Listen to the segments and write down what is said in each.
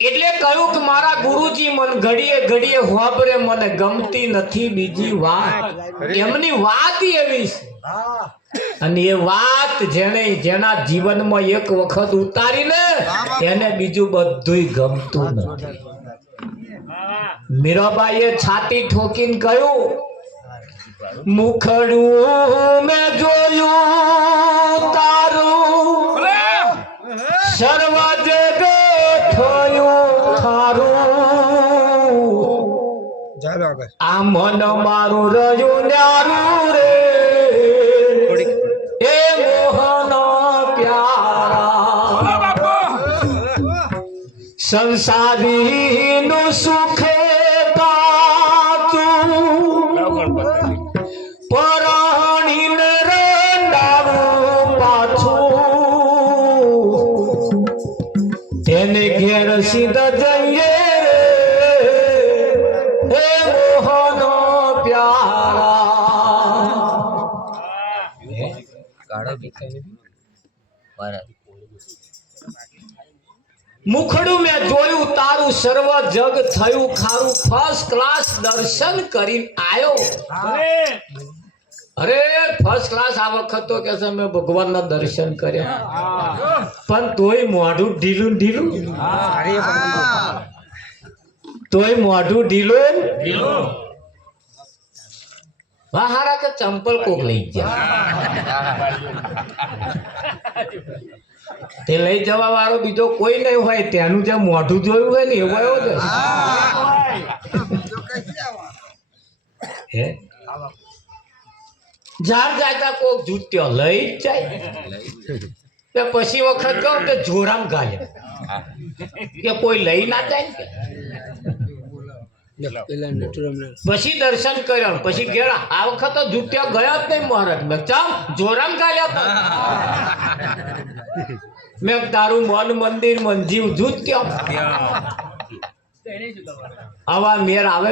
એટલે કહ્યું કે મારા ગુરુજી મન ઘડીએ ઘડીએ હોબરે મને ગમતી નથી બીજી વાત. એમની વાત એવી છે અને એ વાત જેના જીવનમાં એક વખત ઉતારીને એને બીજું બધું ગમતું નથી. મીરાબાઈએ છાતી ઠોકીને કહ્યું, મુખડું મેં જોયું તારું સર્વ જગ થયું થારું, આ મન મારું રહ્યું ન્યારું રે એ મોહન પ્યારા, સંસારી નું સુખ પરાણીને રંડાવું પાછું, તેને ઘેર સીધા જઈએ હે મોહન પ્યારા. મુખડું મેં જોયું તારું સર્વ જગ થયું ખારું, ફર્સ્ટ ક્લાસ દર્શન કરીને આવ્યો. અરે ફર્સ્ટ ક્લાસ આ વખત તો કે મેં ભગવાનના દર્શન કર્યા, પણ તોય મોઢું ઢીલું ઢીલું, તોય મોઢું ઢીલું ઢીલું. હારા કે ચંપલ કોક લઈ ગયા, તે લઈ જવા વાળો બીજો કોઈ નહીં હોય, તેનું જે મોઢું જોયું હોય ને એવો એવો જ હે. જાર જાતા કોક જૂત્યો લઈ જ જાય, પછી વખત કહું કે જોરામ ગાલે કે કોઈ લઈ ના જાય ને. પછી દર્શન કર્યા, પછી ગયા. આ વખત તો જૂત્યા ગયા જ નહીં મહારાજ. મેં ચાલ જોરામ ગાલ્યા મેં તારું મન મંદિર મંજીવ જૂત્યો. આવા મેર આવે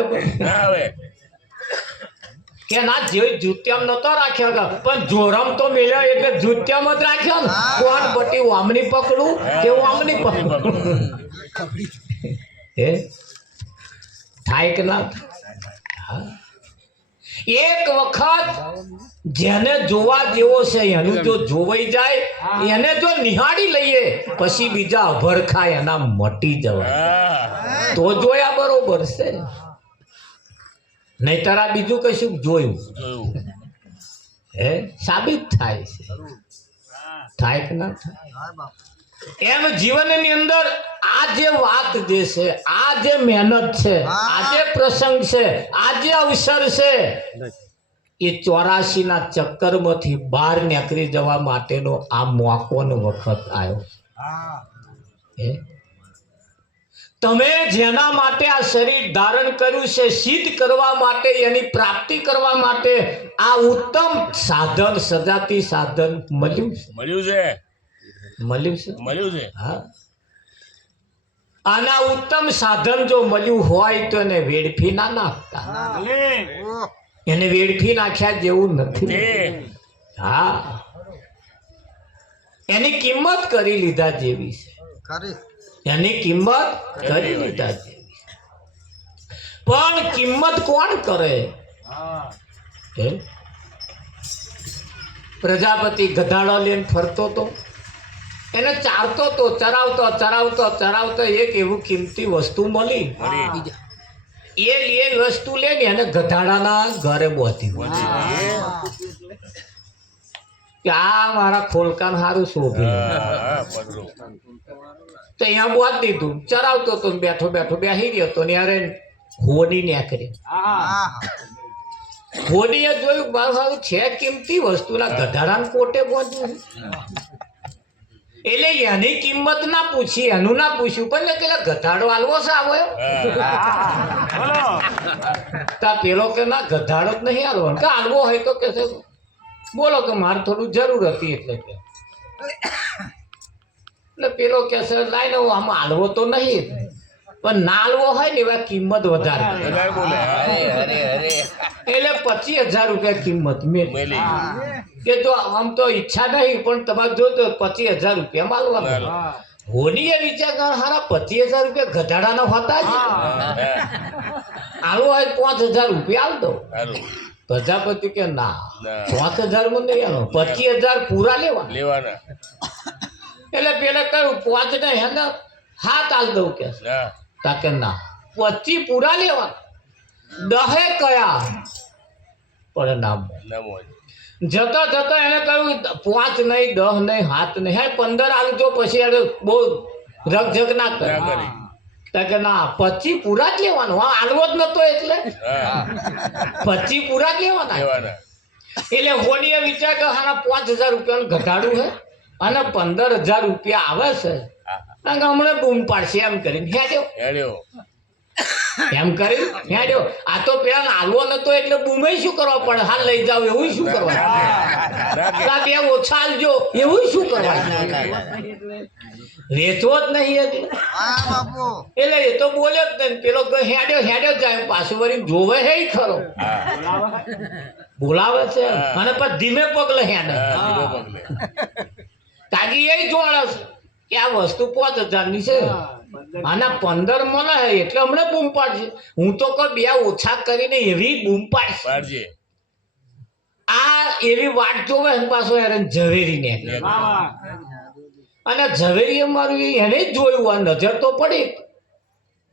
કે ના જે જૂત્યામ નતો રાખ્યો પણ જોરમ તો મેળ્યો એટલે જૂત્યામ જ રાખ્યો ને. કોણ બટી વામની પકડું કે વામની પકડું હે થાય કે ના. એક વખત જેને જોવા જેવો છે એનું જો જોવાઈ જાય, એને જો નિહાળી લઈએ પછી બીજા અભરખા એના મટી જવાય તો જોયા બરોબર છે, નહીતર આ બીજું કશું જોયું હે સાબિત થાય છે. થાય કે ના થાય. એમ જીવનની અંદર આ જે વાત જે છે, આ જે મહેનત છે, આ જે પ્રસંગ છે, આ જે અવસર છે, એ 84 ના ચક્કરમાંથી બહાર નીકળી જવા માટેનો આ મોકોનો વખત આવ્યો. તમે જેના માટે આ શરીર ધારણ કર્યું છે, સિદ્ધ કરવા માટે, એની પ્રાપ્તિ કરવા માટે આ ઉત્તમ સાધન સજાતી સાધન મળ્યું છે. હા, આના ઉત્તમ સાધન જો મળ્યું હોય તો એને વેડફી ના નાખતા. એને વેડફી નાખ્યા જેવું નથી. હા, એની કિંમત કરી લીધા જેવી છે. એની કિંમત કરી લીધા જેવી. પણ કિંમત કોણ કરે? પ્રજાપતિ ગધાડો લઈને ફરતો તો, એને ચારતો તો, ચરાવતો ચરાવતો ચરાવતો એક એવું કિંમતી વસ્તુ મળી. એ વસ્તુ લઈને એને ગધાડાના ઘરે બોધી કે આ મારા ખોલકાન હારું શોભે તો અહીંયા બોધ દીધું. ચરાવતો તો બેઠો બેઠો બેસી ગયો તો યારે હોડી નીકળી. હોડીએ જોયું મારું સારું છે કિંમતી વસ્તુના ગધાડાને કોટે પહોંચ્યું. એટલે એની કિંમત ના પૂછી, એનું ના પૂછ્યું, પણ પેલા ગધાડો હાલવો છે આવ્યો પેલો કે ના ગધાડો જ નહીં હાલવાનો, કે હાલવો હોય તો કે બોલો કે મારે થોડું જરૂર હતી એટલે કે. એટલે પેલો કે છે લાઈને આમાં હાલવો તો નહીં. પણ નાલવો હોય ને એવા કિંમત વધારે વધારે બોલે અરે અરે અરે એટલે 25,000 રૂપિયા કિંમત મેલી મેલી કે તો આમ તો ઈચ્છા નહીં પણ તમારે જો તો 25,000 રૂપિયા માલવા હોનીએ વિચાર કર હારા 25,000 રૂપિયા ગધાડાના હોતા જ આલો હોય 5,000 રૂપિયા આલ દો સારું પ્રજાપતિ કે ના ના. 5,000 માં નહીં આલો 25,000 પૂરા લેવાના એટલે પેલા કહ્યું 5 ને હે ને 7 આલ દઉં કે ના તાકે ના 25 પૂરા લેવા 10 કયા પણ ના ના મોજ જતો જતો એને કહ્યું 5 નહીં 10 નહીં 7 નહીં હે 15 આલજો પછી એને બહુ રગઝગ ના કરે ના કરી તાકે ના 25 પૂરા જ લેવાનો હા આલવો જ નતો એટલે હા 25 પૂરા જ લેવાના લેવાના એટલે હોડીએ વિચાર કે હારા 5,000 રૂપિયાનું ઘટાડું છે અને 15,000 રૂપિયા આવે છે કારણ કે હમણાં બૂમ પાડશે એમ કરીને હેડ્યો હેડ્યો એમ કરી હેડ્યો આ તો પેલા હાલવો નતો એટલે બૂમે શું કરવા પડે હાલ લઈ જાવ એવું શું કરવા બે ઓછા હાલજો એવું શું કરવા વેચવો જ નહીં એટલે એ તો બોલે જ નહીં પેલો હેડ્યો જાય પાછું વળી જોવે હે ખરો બોલાવે છે અને પછી ધીમે પગલે હેડે તાગી એ જોડે છે કે આ વસ્તુ 5,000 ની છે અને 15 મળે એટલે હમણાં બૂમ પાડશે હું તો કોઈ બે ઓછા કરીને એવી બૂમ પાડશે પાડજે આ એવી વાટ જોવે ને પાછો હેરાન ઝવેરી ને અને ઝવેરી અમારું એને જ જોયું આ નજર તો પડી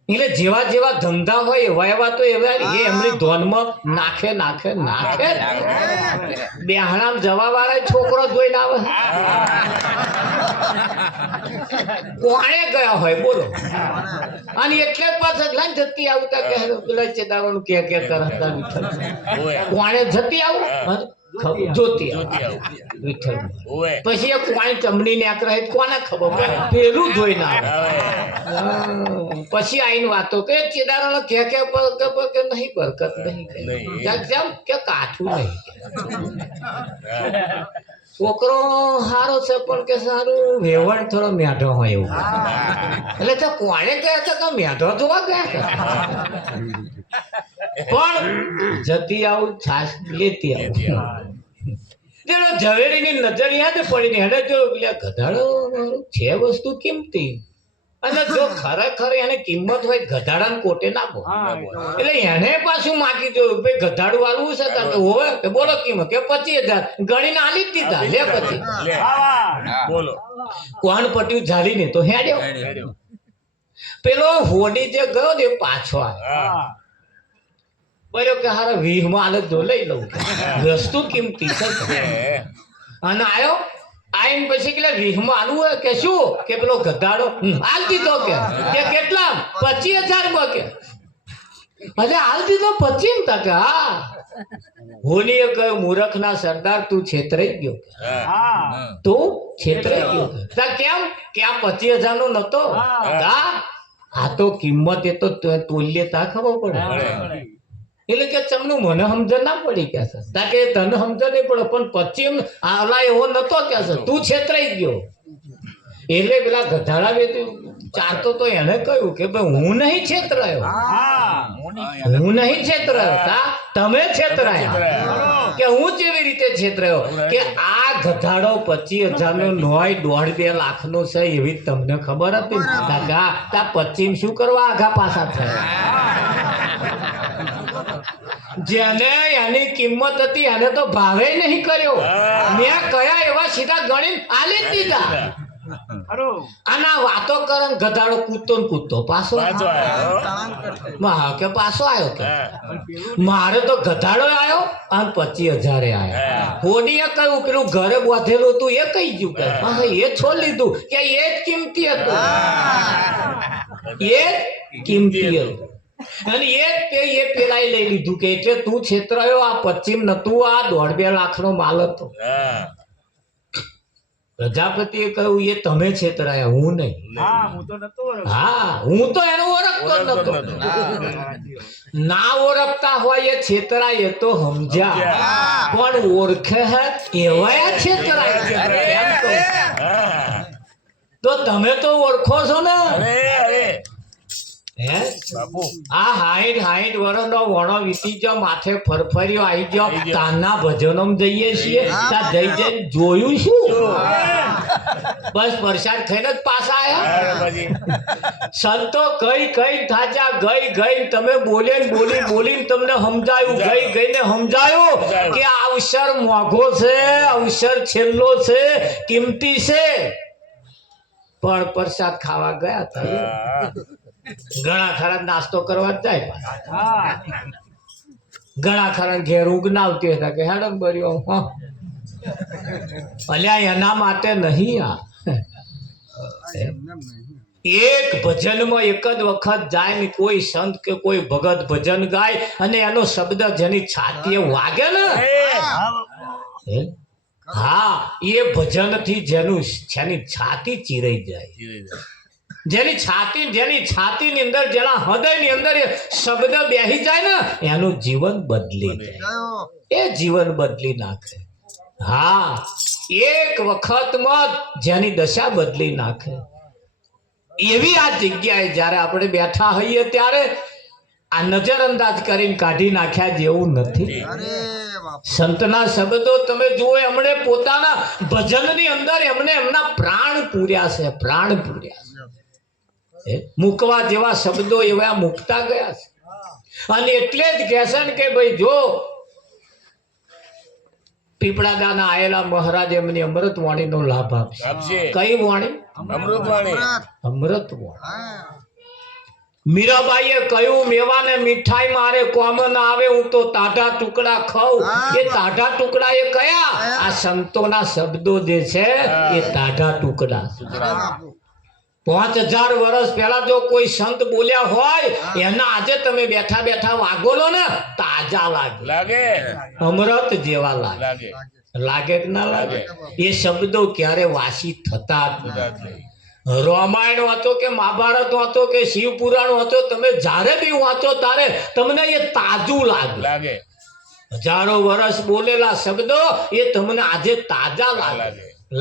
એટલે જેવા જેવા ધંધા હોય એવા એવા તો એવા એ એમની ધોનમાં નાખે નાખે નાખે બેહણામ જવા વાળા છોકરો જોઈને આવે કોણે ગયા હોય બોલો અને એટલે જ પાછા લાઈન જતી આવતા કે પેલા ચેદાવાનું કે કરતા વિઠ્ઠલ કોણે જતી આવું જોતી વિઠ્ઠલ પછી એ કોણે ચમડી ને આકરા કોને ખબર પેલું જોઈને આવે પછી આઈને વાતો કે ચેદારાનો કે નહીં બરકત નહીં જેમ કે કાઠું નહીં છોકરો સારો છે પણ કે સારું વેવણ થોડો મેઢો હોય એવું એટલે તો કોણે ગયા હતા કે મેઢો જોવા ગયા પણ જતી આવું છાસ લેતી આવું પેલો ઝવેરીની નજર યાદ પડીને હેડે જો ગધાડો છે વસ્તુ કિંમતી અને જો ખરેખર એને કિંમત હોય ગધાડાને કોટે નાખો એટલે એને પાછું માગી જોયું ભાઈ ગધાડું વાળવું છે કે હોય કે બોલો કિંમત કે 25,000 ગણીને આલી જ દીધા લે પછી બોલો કોણ પટ્યું ઝાલીને તો હેડ્યો પેલો હોડી જે ગયો ને પાછો બોલ્યો કે હારા 20 માં આલે જો લઈ લઉં વસ્તુ કિંમતી છે અને આયો આઈને પછી કે 20 માં આલવું હોય કે શું કે પેલો ગધાડો હાલ દીધો કે કેટલા 25,000 માં કે અરે હાલ દીધો 25 માં કે હા હોલીએ કહ્યું મૂર્ખના સરદાર તું છેતરાઈ ગયો તું છેતરાઈ ગયો તા કેમ કે આ 25,000 નો નતો આ તો કિંમત એ તો તોલ્ય તા ખબર પડે એટલે કે ચમનું મને સમજણ ના પડી કે છે તાકે તને સમજણ નહીં પડે પણ 25 આલા એવો નતો કે છે તું છેતરાઈ ગયો એટલે પેલા ગધાડા વેચી ચારતો તો એને કહ્યું કે ભાઈ હું નહીં છેતરાયો હું નહીં છેતરાયો તા તમે છેતરાયા કે હું કેવી રીતે છેતરાયો કે આ ગધાડો 25,000 નો નોય 1.5-2 લાખ નો છે એવી તમને ખબર હતી તા 25 શું કરવા આઘા પાછા થયા જેને એની કિંમત હતી એને તો ભાવે નહીં કર્યો મેં કયા એવા સીધા ગણીને આલી જ દીધા આના વાતો કરે ગધાડો કૂદતો પાછો કે પાછો આવ્યો કે મારે તો ગધાડો આવ્યો અને 25,000 આવ્યા હોડીએ કહ્યું પેલું ઘરે બાંધેલું હતું એ કહી ગયું કે એ છોડ લીધું કે એ જ કિંમતી હતું એ કિંમતી હતું અને એ પેલા લઈ લીધું કે એટલે તું છેતરાયો આ 25 નતું આ 1.5-2 લાખ નો માલ હતો પ્રજાપતિએ કહ્યું એ તમે છેતરાયા હું નહીં હા હું તો એનો ઓળખતો નતો ના ઓળખતા હોય એ છેતરાય તો સમજ્યા પણ ઓળખે હે એવા છેતરાય એમ કહું તો તમે તો ઓળખો છો ને હે બાપુ આ 60 વર્ષનો વણો વીતી ગયો, માથે ફરફરિયો આવી ગયો, તાના ભજનોમાં જઈએ છીએ, ત્યાં જઈ જઈને જોયું શું? બસ પ્રસાદ ખાઈને જ પાછા અરે આયા. પછી સંતો કઈ થાચા, ગઈ તમે બોલીને તમને સમજાયું, ગઈને સમજાયું કે આ અવસર મોઘો છે, અવસર છેલ્લો છે, કિંમતી છે. પણ પ્રસાદ ખાવા ગયા હતા. હા. ઘણા ખરા નાસ્તો કરવા જ જાય પાછા. ઘણા ખરા ઘેર ઊંઘ ના આવતી હતા કે હેડમ બર્યો અલ્યા એના માટે નહીં. આ એક ભજનમાં એક જ વખત જાય ને કોઈ સંત કે કોઈ ભગત ભજન ગાય અને એનો શબ્દ જેની છાતીએ વાગે ને, હે? હા, એ ભજન થી જેની છાતી ચીરાઈ જાય, જેની છાતીની અંદર, જેના હૃદયની અંદર એ શબ્દ બેહી જાય ને, એનું જીવન બદલી જાય, એ જીવન બદલી નાખે. હા, એક વખતમાં જેની દશા બદલી નાખે એવી આ જગ્યાએ જ્યારે આપણે બેઠા હોઈએ ત્યારે આ નજરઅંદાજ કરીને કાઢી નાખ્યા જેવું નથી. સંતના શબ્દો તમે જુઓ, એમણે પોતાના ભજનની અંદર એમના પ્રાણ પૂર્યા છે, પ્રાણ પૂર્યા છે. મૂકવા જેવા શબ્દો એવા મૂકતા ગયા છે. અને એટલે જ કહેશે ને કે ભાઈ જો પીપળાદાના આયેલા મહારાજ એમની અમૃત વાણીનો લાભ આપશે. કઈ વાણી? અમૃત વાણી. મીરાબાઈએ કહ્યું, મેવાને મીઠાઈ મારે કોમ ના આવે, હું તો તાઢા ટુકડા ખાઉં. એ તાઢા ટુકડા એ કયા? આ સંતોના શબ્દો જે છે એ તાઢા ટુકડા. 5000 વર્ષ પહેલા જો કોઈ સંત બોલ્યા હોય એના આજે તમે બેઠા બેઠા વાગોલો ને, તાજા લાગે, અમૃત જેવા લાગે. લાગે કે ના લાગે? એ શબ્દો ક્યારે વાસી થતા જ નથી. રામાયણ વાંચો કે મહાભારત વાંચો કે શિવ પુરાણ વાંચો, તમે જ્યારે બી વાંચો ત્યારે તમને એ તાજું લાગે. હજારો વર્ષ બોલેલા શબ્દો એ તમને આજે તાજા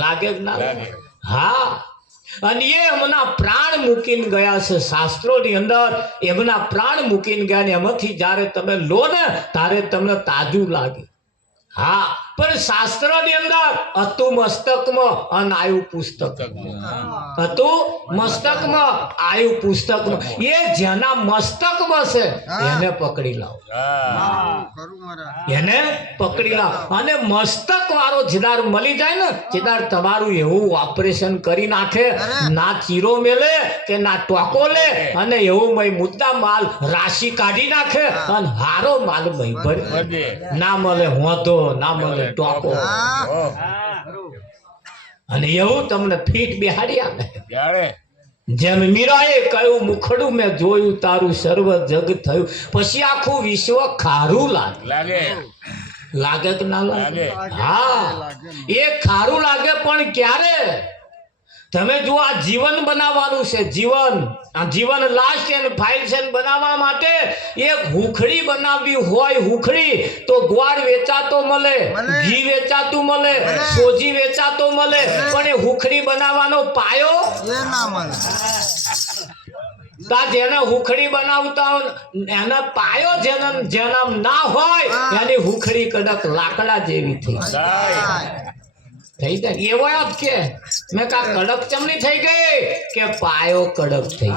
લાગે કે ના લાગે? હા, અને એ એમના પ્રાણ મૂકીને ગયા છે. શાસ્ત્રોની અંદર એમના પ્રાણ મૂકીને ગયા ને એમાંથી જ્યારે તમે લો ને ત્યારે તમને તાજું લાગે. હા, પણ શાસ્ત્રની અંદર હતું મસ્તકમાં અને આયુ પુસ્તકમાં. હતું મસ્તકમાં, આયુ પુસ્તકમાં. એ જેના મસ્તકમાં છે એને પકડી લાવો, એને પકડી લાવો. અને મસ્તક વાળો જેદાર મળી જાય ને, જેદાર તમારું એવું ઓપરેશન કરી નાખે, ના ચીરો મેલે કે ના ટોકો લે, અને એવું મુદ્દા માલ રાશિ કાઢી નાખે અને હારો માલ ભરે ના મળે હોતો, ના મળે ટોકો, અને એવું તમને ફીટ બેહાડી આપે. જેમ મીરાએ કહ્યું, મુખડું મેં જોયું તારું સર્વ જગ થયું. પછી આખું વિશ્વ ખારું લાગે. લાગે કે ના લાગે? હા, એ ખારું લાગે. પણ ક્યારે? તમે જો આ જીવન બનાવવાનું છે, જીવન લાસ્ટ એન્ડ ફાઇલ બનાવવા માટે એક હુખડી બનાવવી હોય, હુખડી તો ગોળ વેચાતો મળે, ઘી વેચાતું મળે, સોજી વેચાતો મળે, પણ એ હુખડી બનાવવાનો પાયો ના મળે. જેને હુખડી બનાવતા એના પાયો જેના ના હોય એની હુખડી કડક લાકડા જેવી થઈ જાય. એવો જ કે મેં કા કડક ચમની થઈ ગઈ કે પાયો કડક થઈ.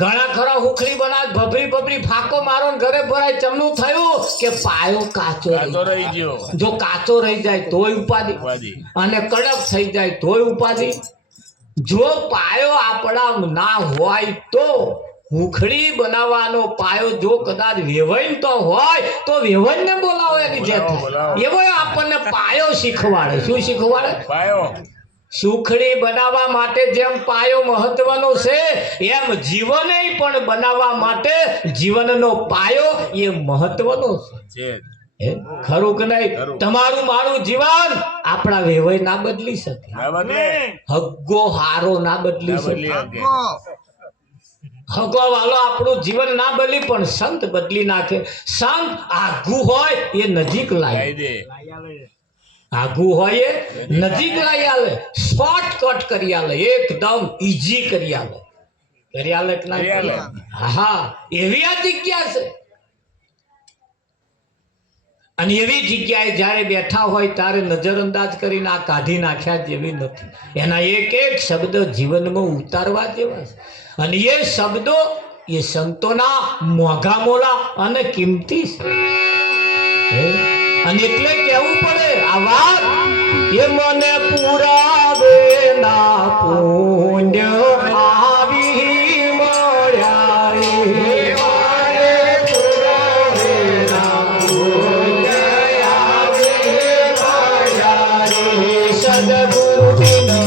ઘણા ખરા હુખડી બનાવ ભભરી ફાકો મારો ઘરે ભરાય, ચમનું થયું કે પાયો કાચો રહી ગયો. જો કાચો રહી જાય તોય ઉપાધિ, અને કડક થઈ જાય તોય ઉપાધિ. જો પાયો આપણા ના હોય તો હુખડી બનાવવાનો પાયો જો કદાચ વેવાઈ તો હોય તો વેવાઈ ને બોલાવો એની જે એવો આપણને પાયો શીખવાડે. શું શીખવાડે? પાયો. સુખડી બનાવવા માટે જેમ પાયો મહત્વનો છે, એમ જીવને પણ બનાવવા માટે જીવનનો પાયો એ મહત્વનો છે. ખરું કે નહીં? તમારું મારું જીવન આપણા વેવાઈ ના બદલી શકે, હગ્ગો હારો ના બદલી શકે, હગો વાલો આપણું જીવન ના બદલી, પણ સંત બદલી નાખે. સંત આઘું હોય એ નજીક લાવી, આઘું હોય એ નજીક લાવી આવે, શોર્ટકટ કરી આલે, એકદમ ઈઝી કરી આલે. કરી આલે કે ના કરી આલે. હા એવી આ જગ્યા છે અને એવી જગ્યાએ જ્યારે બેઠા હોય ત્યારે નજરઅંદાજ કરીને આ કાઢી નાખ્યા જેવી નથી. એના એક એક શબ્દ જીવનમાં ઉતારવા જેવા છે અને એ શબ્દો એ સંતોના મોઘા મોલા અને કિંમતી છે. અને એટલે કહેવું પડે આ વાત એ મને પુરાવે ના પુણ્ય આવી મળ્યા રે. મને પુરાવે ના પુણ્ય આવી મળ્યા રે. સદગુરુ દિનો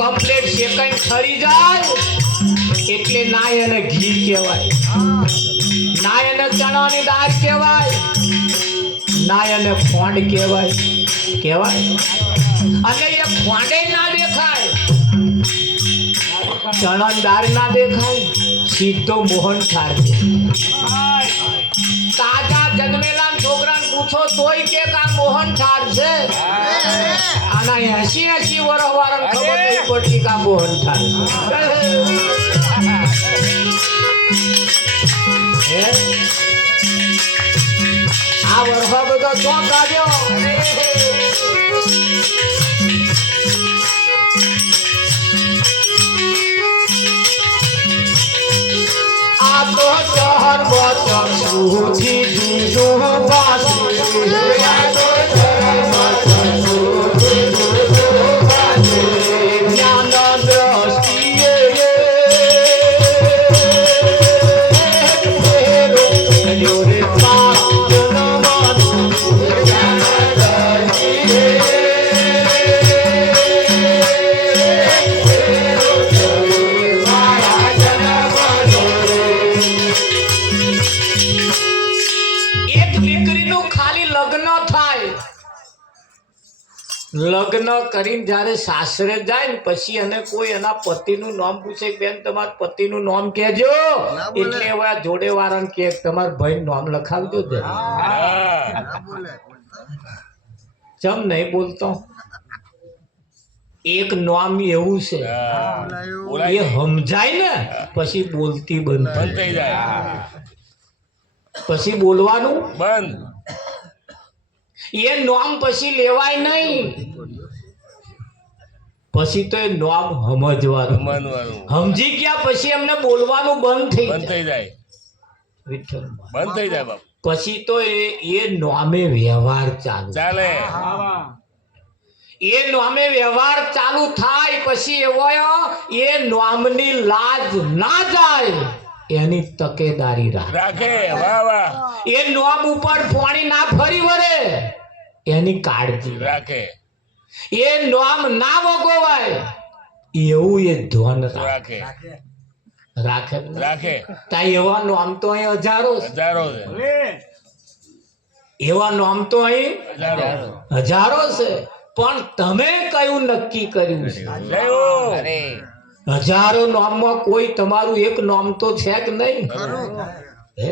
કમ્પ્લીટ સેકન્ડ ઠરી જાય એટલે નાય અને ઘી કહેવાય, નાય અને ચણાની દાળ કહેવાય, નાય અને ફોંડ કહેવાય અને એ ફોંડે ના દેખાય, ચણાની દાળ ના દેખાય, સીધો મોહન થાળ છે. તાજા જન્મેલા છોકરાને પૂછો તોય કે આ મોહન થાળ છે. આના 80 વર્ષ વાળાને ખબર નહીં પડતી કે આ મોહન થાળ છે. આ વર્ષો બધો ચોક આવ્યો. આ તો ચહર બચર સુધી દીધું પાછું. લગ્ન કરીને જ્યારે સાસરે જાય ને પછી અને કોઈ એના પતિનું નામ પૂછે બેન તમારા પતિનું નામ કહેજો, એટલે એવા જોડે વાળાને કે તમારા ભાઈ નામ લખાવજો. ચમ નહીં બોલતો? એક નામ એવું છે એ સમજાય ને પછી બોલતી બંધ થઈ જાય, પછી બોલવાનું બંધ. એ નામ પછી લેવાય નહીં, પછી તો એ નામ સમજવાનું. સમજી ગયા પછી એમને બોલવાનું બંધ થઈ જાય. વિઠ્ઠલ બંધ થઈ જાય બાપ. પછી તો એ નોમે વ્યવહાર ચાલુ ચાલે એ નોમે વ્યવહાર ચાલુ થાય પછી એવો એ નોમની લાજ ના જાય એની તકેદારી રાખે રાખે વાહ વાહ એ નોમ ઉપર પાણી ના ફરી વળે એની કાળજી રાખે એ નોમ ના વગોવાય એવું એ ધ્યાન રાખે રાખે રાખે તા એવા નોમ તો અહીં હજારો છે. હજારો છે એવા નોમ તો અહીં હજારો હજારો છે પણ તમે કયું નક્કી કર્યું છે જય હો હજારો નોમમાં કોઈ તમારું એક નોમ તો છે કે નહીં હે?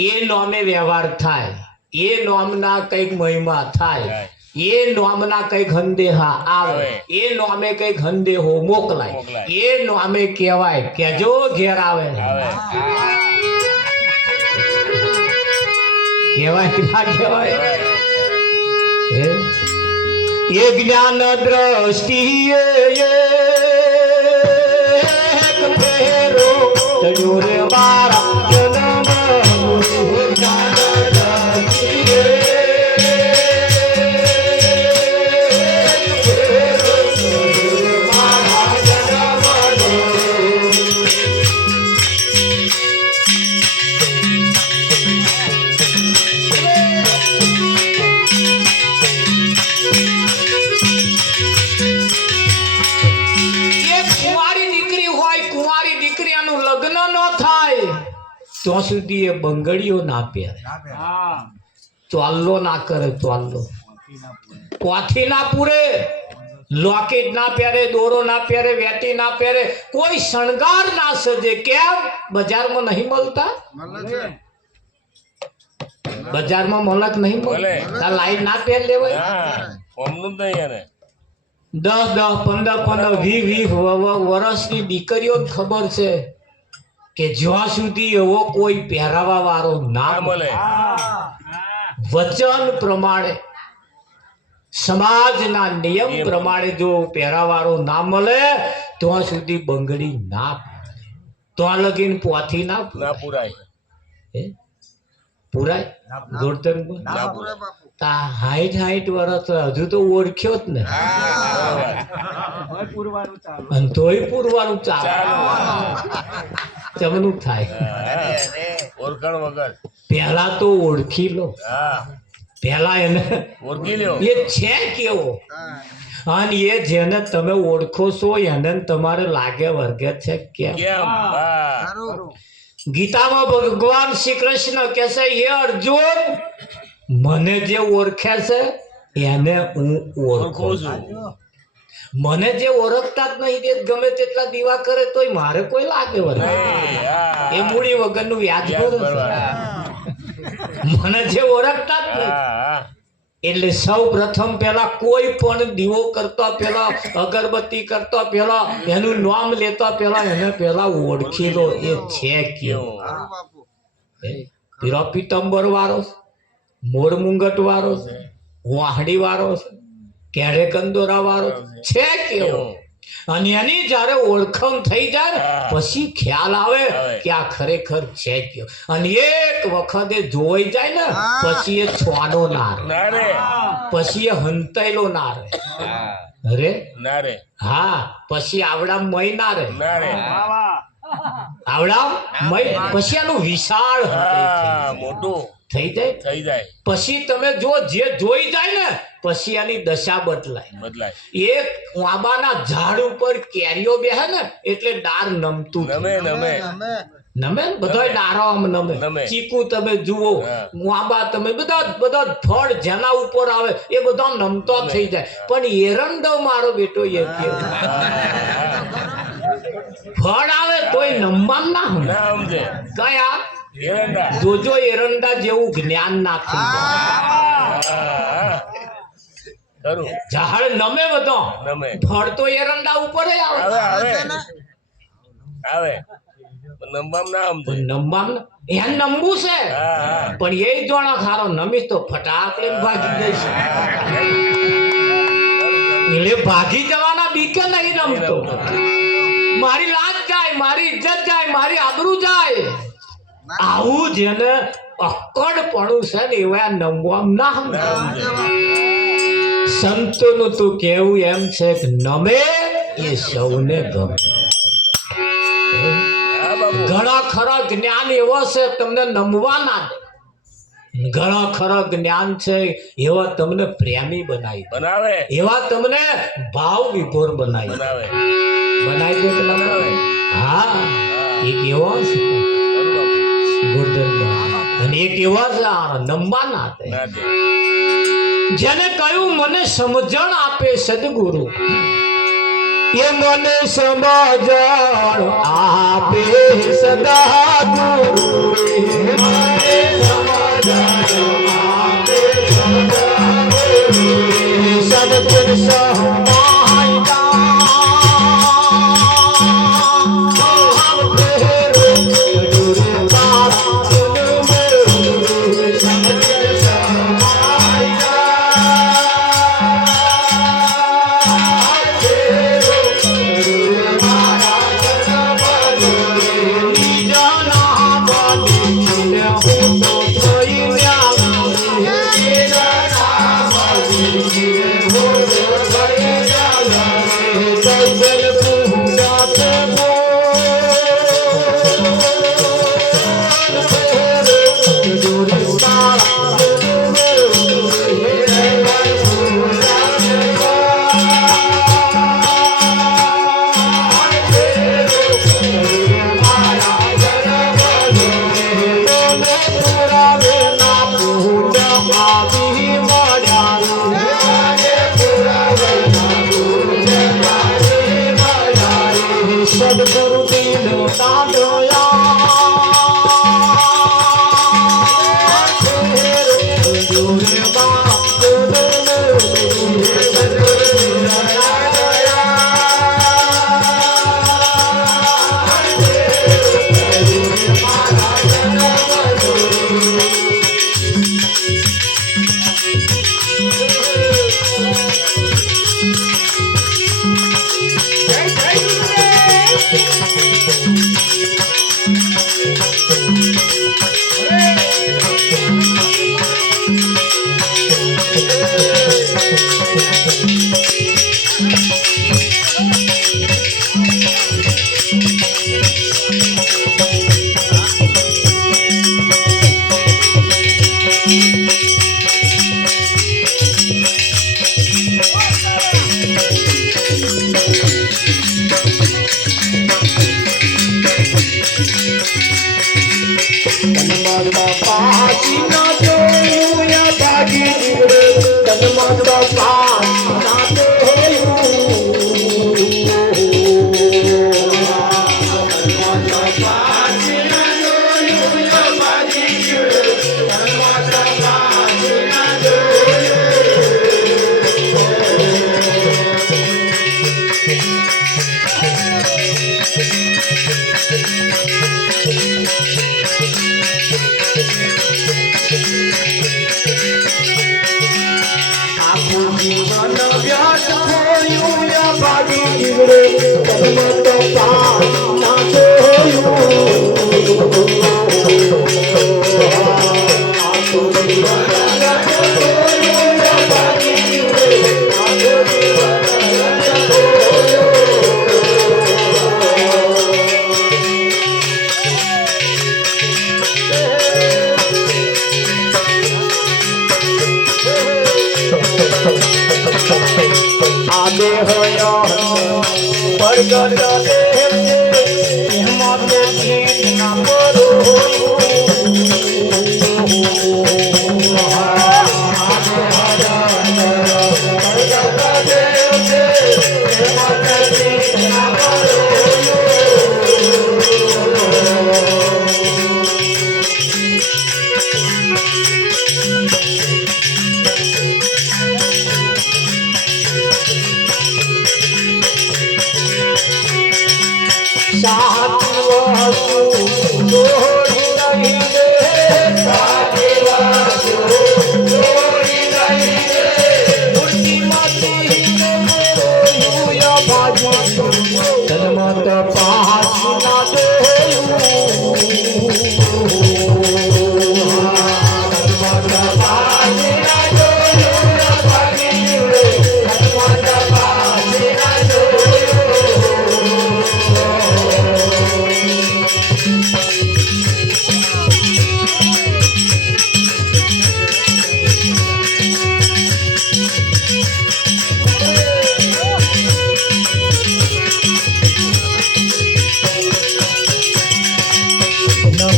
એ નોમે વ્યવહાર થાય એ નોમના કઈક મહિમા થાય એ નોમના કઈક સંદેહા આવે એ નોમે કઈક સંદેહો મોકલાય એ નોમે કહેવાય કે જો ઘેર આવે આવે કહેવાય કે ના કહેવાય હે? એ જ્ઞાન દ્રષ્ટિએ એક ફેરો તળ્યો રે મારા જન્મનું. જ્ઞાન દ્રષ્ટિએ એક ફેરો તળ્યો રે મારા જન્મનું. એક કુંવારી દીકરી હોય કુંવારી દીકરી એનું લગ્ન ન થાય ત્યાં સુધી એ બંગડીઓ ના પહેરે ચોલ્લો ના કરે ચોલ્લો પોથી ના પૂરે લોકેટ ના પહેરે દોરો ના પહેરે વેટી ના પહેરે કોઈ શણગાર ના સજે કેમ બજારમાં નહીં મળતા બજારમાં મલક નહીં મળે આ લાઈટ ના પહેર લેવાય હા ઓમનું જ નહીં એને 10 15 20 વર્ષની દીકરીઓ જ ખબર છે કે જ્યાં સુધી એવો કોઈ પહેરાવા વાળો ના ના મળે વચન પ્રમાણે સમાજના નિયમ પ્રમાણે જો પહેરાવાળો ના મળે ત્યાં સુધી બંગડી ના પહેરે. ત્યાં લગીન પોથી ના ના પૂરાય હે? પૂરાય જોડતર ના પૂરાય તા 60 વર્ષ હજુ તો ઓળખ્યો જ ને અને તોય પૂરવાનું ચાલે ચમનું થાય ઓળખાણ વગર પહેલા તો ઓળખી લો હા પહેલા એને ઓળખી લ્યો એ છે કેવો અને એ જેને તમે ઓળખો છો એને તમારે લાગે વર્ગે છે કેમ કેમ હા ગીતામાં ભગવાન શ્રી કૃષ્ણ કહે છે હે અર્જુન મને જે ઓળખે છે એને હું ઓળખું ઓળખું છું છું મને જે ઓળખતા જ નહીં તે ગમે તેટલા દીવા કરે તોય મારે કોઈ લાગે વર્ગે હા એ મૂડી વગરનું વ્યાજ ભરે છે. મને જે ઓળખતા જ નહીં હા એટલે સૌ પ્રથમ પેલા કોઈ પણ દીવો કરતા પેલા અગરબત્તી કરતા પેલા એનું નામ લેતા પેલા એને પેલા ઓળખી લો એ છે કેવો પીરો પીતંબર વાળો છે, મોર મુંગટ વાળો છે, વાહડી વાળો છે, કેળે કંદોરા વાળો છે કેવો અને એની જયારે ઓળખાણ થઈ જાય ને પછી ખ્યાલ આવે કે આ ખરેખર છે કયો અને એક વખતે જોઈ જાય ને પછી એ છવાનો ના રહે ના રે પછી એ હંતાયેલો ના રહે અરે ના રે હા પછી આવડા મય ના રહે ના રે આવડા મય પછી એનું વિશાળ હૃદય હા મોટું થઈ જાય થઈ જાય પછી તમે જો જે જોઈ જાય ને પછી એની દશા બદલાય એક આંબાના ઝાડ ઉપર કેરીઓ બેહે ને એટલે ડાર નમતું નમે નમે નમે બધા ડારો આમ નમે નમે. ચીકુ તમે જુઓ આંબા તમે બધા ફળ જેના ઉપર આવે એ બધા નમતો થઈ જાય પણ એરંડો મારો બેટો એ કેવો ફળ આવે તોય નમવામ ના હોય ના સમજે કયા એરંડા જોજો એરંડા જેવું જ્ઞાન ના થઈ જાય હા ખરું ઝાડ નમે બધો નમે ફળ તો એરંડા ઉપર જ આવે આવે આવે આવે પણ નમવામાં ના સમજે પણ નમવામ એને નમવું છે હા હા પણ એ જોણા ખારો નમીશ તો ફટાક લઈને ભાગી જઈશ એટલે ભાગી જવાના બીકે નહીં નમતો મારી લાજ જાય મારી ઇજ્જત જાય મારી આબરૂ જાય આવું જેને અક્કડ પડું છે ને એવા નમવામ ના સંતોનું તું કેવું એમ છે કે નમે એ સૌને ગમે. ઘણા ખરા જ્ઞાન એવો છે તમને નમવાના દે, ઘણા ખરા જ્ઞાન છે એવા તમને પ્રેમી બનાવે, એવા તમને ભાવ વિભોર બનાવી દે કે ના બનાવે? હા, એક એવો છે અને એક એવા છે નમવાના દે જેને કહ્યું મને સમજણ આપે સદગુરુ, એ મને સમજણ આપે સદા ગુરુ, મને સમજણ આપે સદા ગુરુ, સદગુર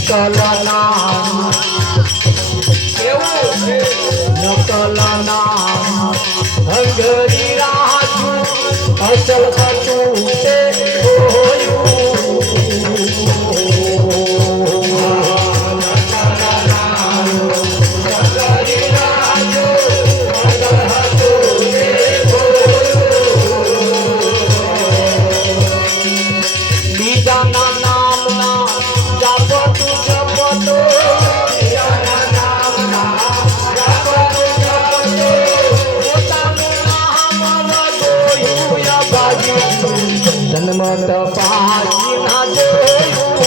નામ એવું નકલ નામ હંગરી રાજુ અસલ હતું તે બીજાના નામના જાપતું જપતો બીજાના નામના જાપતું જપતો પોતાનું નામ જોયું બાજી જન્મ તપાસી ના જોયું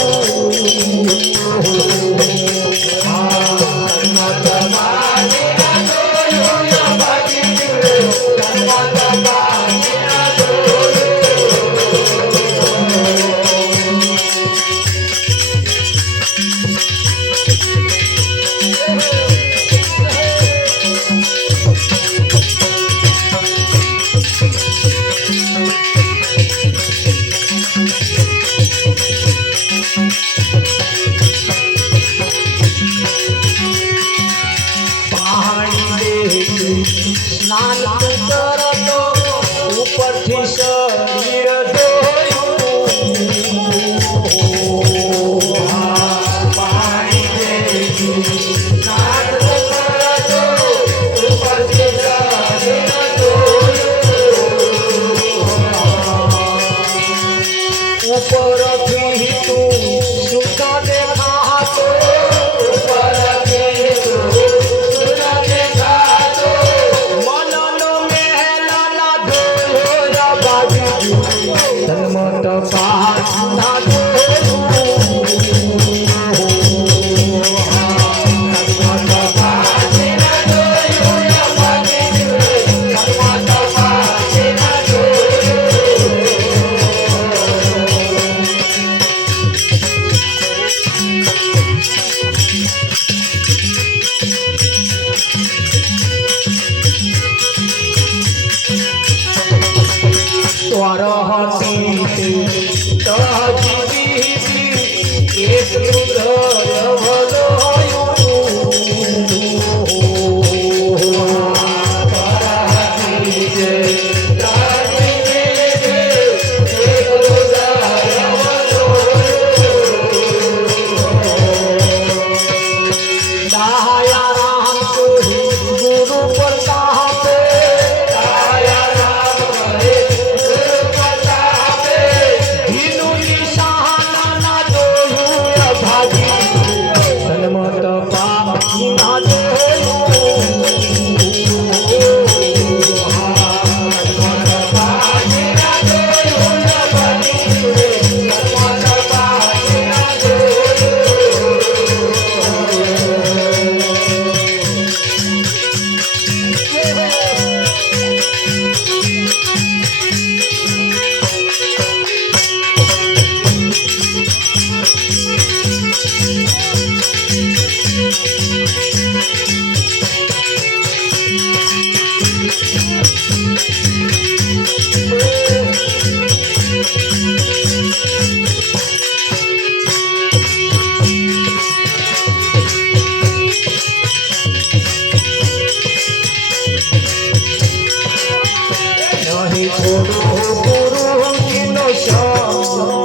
સ્નાન કરતો ઉપરથી શરીર ઉપરથી તું સુખ દેખાતો ઉપરથી તું સુખ દેખાતો મનનો મહેલાના ધોરા બાજુ ધર્મ તપાસ ના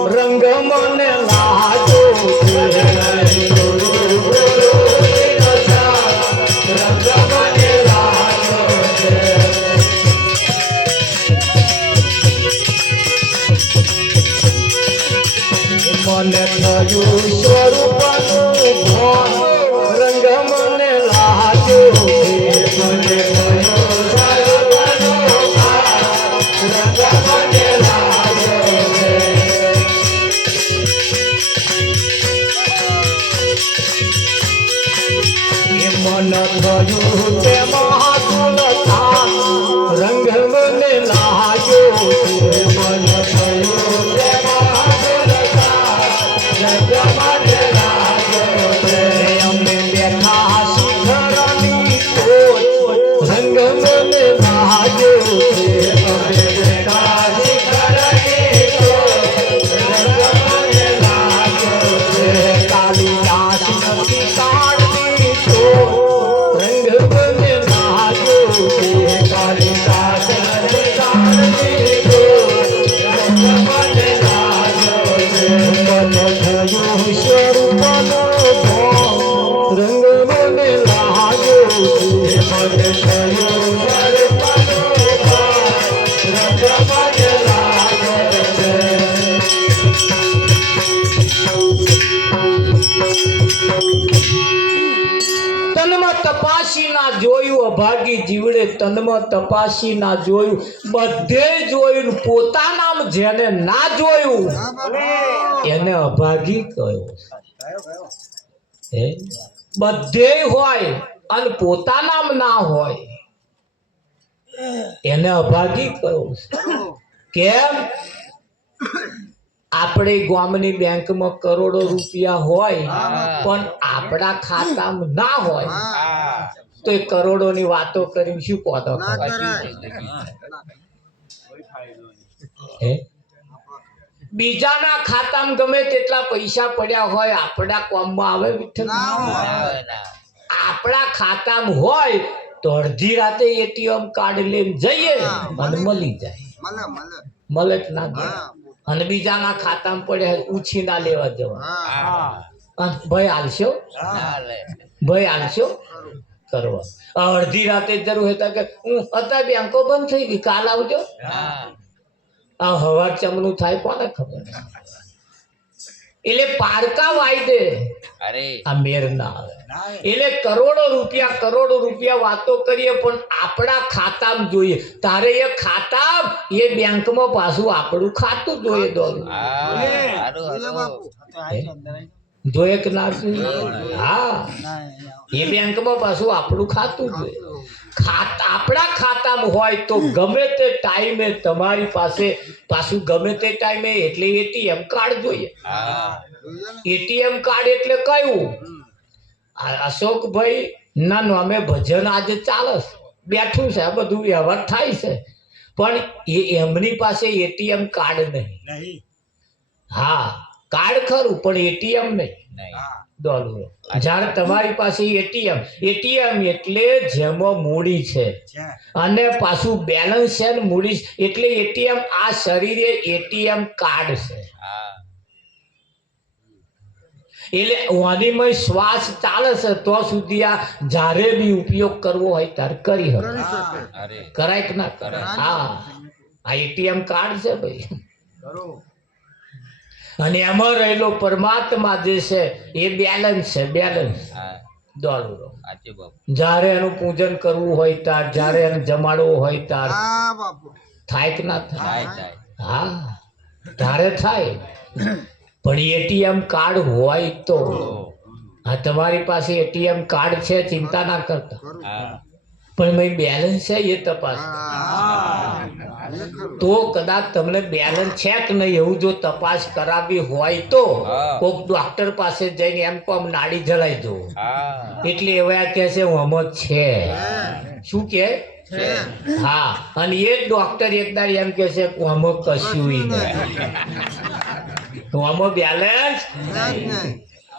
રંગ મને લાજો મને થયું સ્વરૂપનું રંગ મને લાજો મને મન થયું તે મહાકુલ રંગ મને લાગ્યો મન થયું તે મહાકુલ રંગ મને લાગ્યો અમે બેઠા શિખરની ટોચ રંગ મને લાગ્યો અમે બેઠા શિખરની ટોચ રંગ મને લાગ્યો કાલિયા થયું સ્વરૂપનો ભોગ રંગ મને લાગ્યો મને થયું સ્વરૂપનો ભોગ રંગ મને લાગ્યો છે. તનમાં તપાસી ના જોયું અભાગી જીવડે તનમાં તપાસી ના જોયું બધે જોયું પોતાનામ જેને ના જોયું એને અભાગી કહ્યું. હે બધે હોય અને પોતાનામ ના હોય એને અભાગી કહ્યું. કેમ? આપણે ગામની બેંકમાં કરોડો રૂપિયા હોય પણ આપણા ખાતામાં ના હોય તો એ કરોડોની વાતો કરી શું કોતો બીજાના ખાતામાં ગમે તેટલા પૈસા પડ્યા હોય આપણા કોમમાં આવે વિઠ્ઠલ? આપણા ખાતામાં હોય તો અડધી રાતે એટીએમ કાર્ડ લઈને જઈએ અને મળી જાય. મળે જ ના જાય. અને બીજાના ખાતામાં પડે ઉછી ના લેવા જવા ભાઈ હાલશો કરવા અડધી રાતે જરૂર હોય કે હું અત્યારે બેંકો બંધ થઈ ગઈ કાલ આવજો. આ હવા ચમનું થાય કોને ખબર? એટલે પારકા વાયદે આ મેર ના આવે. એટલે કરોડો રૂપિયા વાતો કરીએ પણ આપણા ખાતામાં જોઈએ. તારે એ ખાતા એ બેંકમાં પાછું આપણું ખાતું જોઈએ. જોઈએ કે ના જોઈએ? હા, એ બેંકમાં પાછું આપણું ખાતું જોઈએ. આપણા ખાતામાં હોય તો ગમે તે ટાઈમે તમારી પાસે પાછું ગમે તે ટાઈમે એટલે એટીએમ કાર્ડ જોઈએ. એટીએમ કાર્ડ એટલે કયું? અશોકભાઈ ના નામે ભજન આજે ચાલે બેઠું છે, આ બધું વ્યવહાર થાય છે પણ એમની પાસે એટીએમ કાર્ડ નહીં. હા, કાર્ડ ખરું પણ એટીએમ નહીં. જ્યારે તમારી પાસે એટીએમ એટલે જેમાં મૂડી છે અને પાછું બેલેન્સ છે ને મૂડી એટલે એટીએમ. આ શરીરે એટીએમ કાર્ડ છે એટલે વાણીમય શ્વાસ ચાલે છે તો સુધી આ જ્યારે બી ઉપયોગ કરવો હોય ત્યારે કરી શકે. કરાય કે ના કરાય? હા, આ એટીએમ કાર્ડ છે ભાઈ. અને એમાં રહેલો પરમાત્મા જે છે એ બેલેન્સ છે. બેલેન્સ જ્યારે એનું પૂજન કરવું હોય ત્યારે, જ્યારે એને જમાડવું હોય ત્યારે થાય કે ના થાય? હા, ત્યારે થાય. પણ એટીએમ કાર્ડ હોય તો આ તમારી પાસે એટીએમ કાર્ડ છે ચિંતા ના કરતા પણ ભાઈ બેલેન્સ છે એ તપાસ તો કદાચ તમને બેલેન્સ છે કે નહીં એવું જો તપાસ કરાવી હોય તો કોઈક ડોક્ટર પાસે જઈને એમ કોમ નાડી જલાઈ દો એટલે એવા કહે છે આમાં છે. શું કે? હા, અને એ ડોક્ટર એકદાર એમ કે છે આમાં કશું નહીં, આમાં બેલેન્સ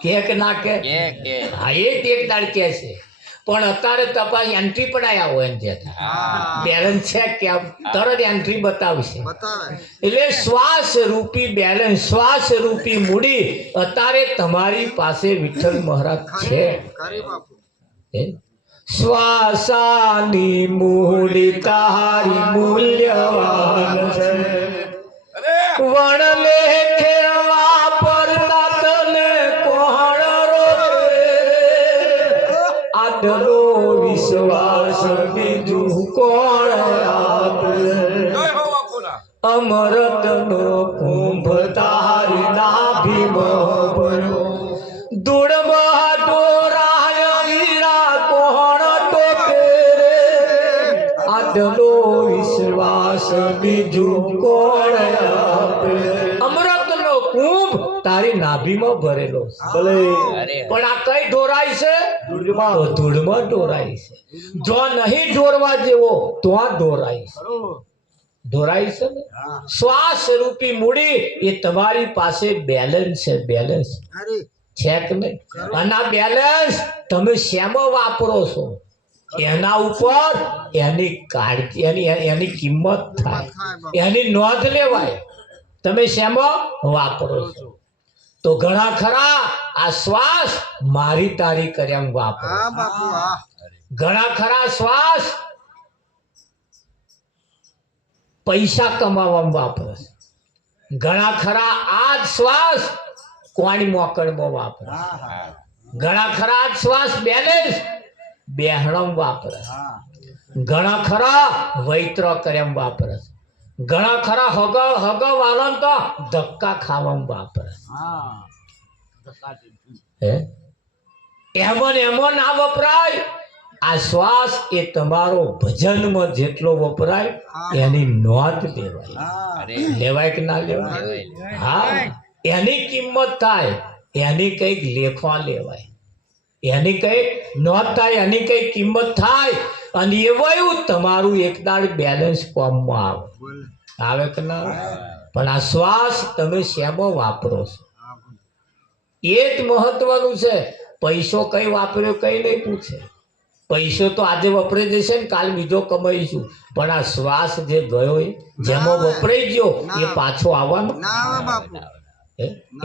કે ના કે? હા, એ એકદાર કે છે પણ અત્યારે તપાસ એન્ટ્રી પડાયા હોય ને બેલેન્સ છે કે તરત એન્ટ્રી બતાવશે. એટલે શ્વાસ રૂપી બેલેન્સ, શ્વાસ રૂપી મૂડી અત્યારે તમારી પાસે વિઠ્ઠલ મહારાજ છે. શ્વાસાની મૂડી તારી મૂલ્યવાન છે. વણલે ખેવા પરતા તને કોણ રોકે આટલો વિશ્વાસ બીજું કોણ આપે? અમૃતનો કુંભ તારી નાભીમાં ભર્યો ધૂળમાં ડોરાય હીરા કોણ ટોકે રે આટલો વિશ્વાસ બીજું કોણ આપે? અમૃતનો કુંભ તારી નાભીમાં ભરેલો પણ આ કઈ ઢોરાય છે? ધૂળમાં ઢોરાય છે. જો નહીં ઢોરવા જેવો તો આ ઢોરાય છે. ઢોરાય છે ને? શ્વાસ રૂપી મૂડી એ તમારી પાસે બેલેન્સ છે. બેલેન્સ છે કે નહીં? અને આ બેલેન્સ તમે શેમાં વાપરો છો એના ઉપર એની કાળજી, એની કિંમત થાય, એની નોંધ લેવાય. તમે શેમાં વાપરો છો? તો ઘણા ખરા આ શ્વાસ મારી તારી કર્યા વાપરે. હા બાપુ હા ઘણા ખરા શ્વાસ પૈસા કમાવામાં વાપરે. ઘણા ખરા આ જ શ્વાસ કોણી મોકળમાં વાપરે. ઘણા ખરા આ જ શ્વાસ બેલેન્સ બેહણમ વાપરે. ઘણા ખરા વૈત્ર કર્યામ વાપરે. ઘણા ખરા હગ વાલન તો ધક્કા ખાવામાં વાપરે. હે એમો ને એમો ના વપરાય. આ શ્વાસ એ તમારો ભજનમાં જેટલો વપરાય એની નોંધ લેવાય. લેવાય કે ના લેવાય? હા, એની કિંમત થાય, એની કઈક લેખવા લેવાય, એની કઈક નોંધ થાય, એની કઈક કિંમત થાય. અને એવું તમારું એકદાડ બેલેન્સ કોમમાં આવે. આવે કે ના આવે? પણ આ શ્વાસ તમે શેમાં વાપરો છો એ જ મહત્વનું છે. પૈસો કઈ વાપર્યો કઈ નહીં પૂછે. પૈસો તો આજે વપરાઈ જશે ને કાલ બીજો કમાઈશું, પણ આ શ્વાસ જે ગયો જેમાં વપરાઈ ગયો એ પાછો આવવાનો ના આવે બાપુ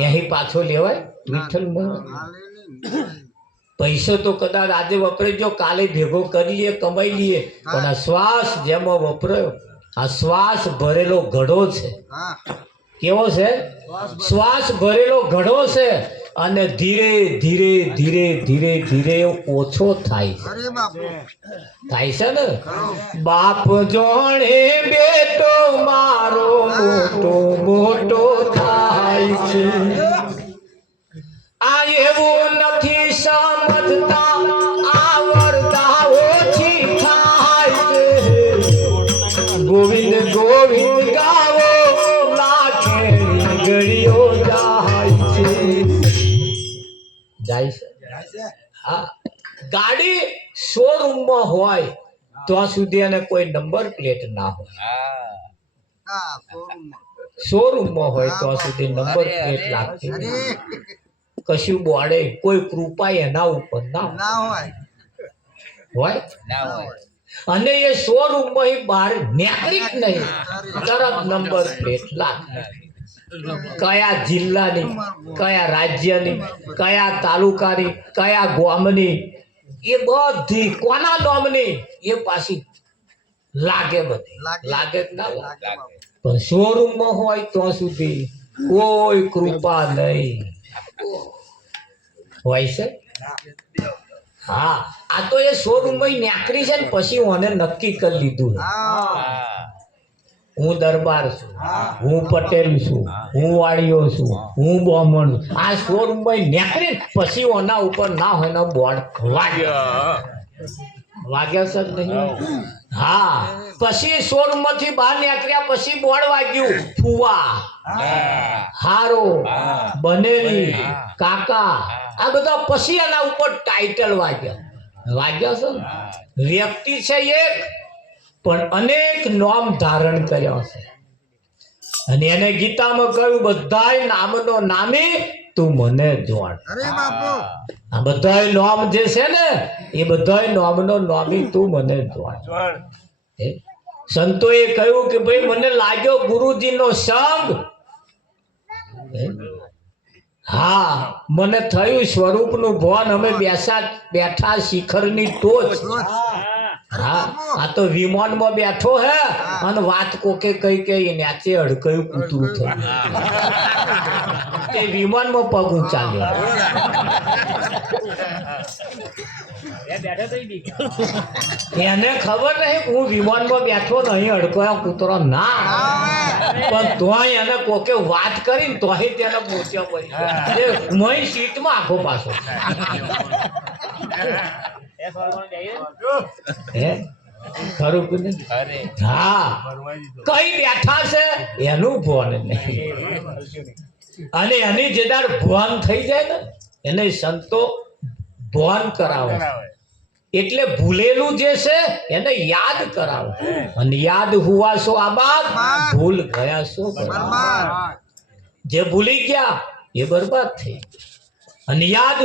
અહીં પાછો લેવાય? વિઠ્ઠલ પૈસો તો કદાચ આજે વપરાઈ ગયો કાલે ભેગો કરી લઈએ કમાઈ લઈએ, પણ આ શ્વાસ જેમાં વપરાયો આ શ્વાસ ભરેલો ઘડો છે. હા કેવો છે? શ્વાસ ભરેલો ઘડો છે અને ધીરે ધીરે ધીરે ધીરે ધીરે ઓછો થાય છે. અરે બાપુ થાય છે ને? બાપ જોણે બેટો મારો મોટો મોટો થાય છે. આ એવું નથી સમજતા આ વરદા ઓછી થાય છે. ગોવિંદ ગોવિંદ ગાવો લાખે ગળીઓ જાય છે. જાય છે? હા. ગાડી શોરૂમમાં હોય તો સુધી એને કોઈ નંબર પ્લેટ ના હોય. હા શોરૂમમાં. શોરૂમમાં હોય તો સુધી નંબર પ્લેટ લાગતી અરે નથી. કશું બોડે કોઈ કૃપા એના ઉપર ના ના હોય હોય. ના હોય અને એ શોરૂમમાં બહાર નીકળી જ નહીં તરત નંબર પ્લેટ લાગે. કયા જિલ્લાની, કયા રાજ્યની, કયા તાલુકાની, કયા ગામની, એ બધી કોના નામની એ પાછી લાગે. બધી લાગે કે ના લાગે? પણ શોરૂમમાં હોય તો સુધી કોઈ કૃપા નહીં હોય છે. હા, આ તો એ શોરૂમમાં નીકળી છે ને પછી મને નક્કી કરી લીધું હા હું દરબાર છું, હું પટેલ છું, હું વાડીઓ છું, હું બ્રાહ્મણ છું. આ શોરૂમમાં નીકળી પછી ઓના ઉપર ના હોય ને બોર્ડ વાગ્યા સર નહીં? હા, પછી શોરૂમ માંથી બહાર નીકળ્યા પછી બોર્ડ વાગ્યું ફુવા, હારો, બનેલી, કાકા, આ બધા પછી એના ઉપર ટાઇટલ વાગ્યા. વાગ્યા છે ને? વ્યક્તિ છે એક પણ અનેક નામ ધારણ કર્યા છે. અને એને ગીતામાં કહ્યું બધાય નામનો નામી તું મને જોડ. અરે બાપુ આ બધાય નામ જે છે ને એ બધાય નામનો નામી તું મને જોડ. સંતોએ કહ્યું કે ભાઈ મને લાગ્યો ગુરુજીનો સંગ. હા, મને થયું સ્વરૂપનું ભાન. અમે બેઠા શિખરની ટોચ. હા, આ તો વિમાનમાં બેઠો હે અને વાત કોકે કઈ કઈ નેચે અડકયું કૂતરું થયું. તે વિમાનમાં પગ ઊંચાલ્યો. એને ખબર નહીં હું વિમાનમાં બેઠો નહીં અડકયો કૂતરો ના. પણ તોય એને કોકે વાત કરીને તોય તેને મોત્યો પડી મય સીટમાં આખો પાછો. હે ખરું કે નહીં? હા, કઈ બેઠા છે એનું ભાન નહીં. અને એની જેદાર ભાન થઈ જાય ને એને સંતો ભાન કરાવે. એટલે ભૂલેલું જે છે એને યાદ કરાવો. અને યાદ હુવા સો આબાદ, ભૂલ ગયા સો બરબાદ. જે ભૂલી ગયા એ બરબાદ થઈ. અને યાદ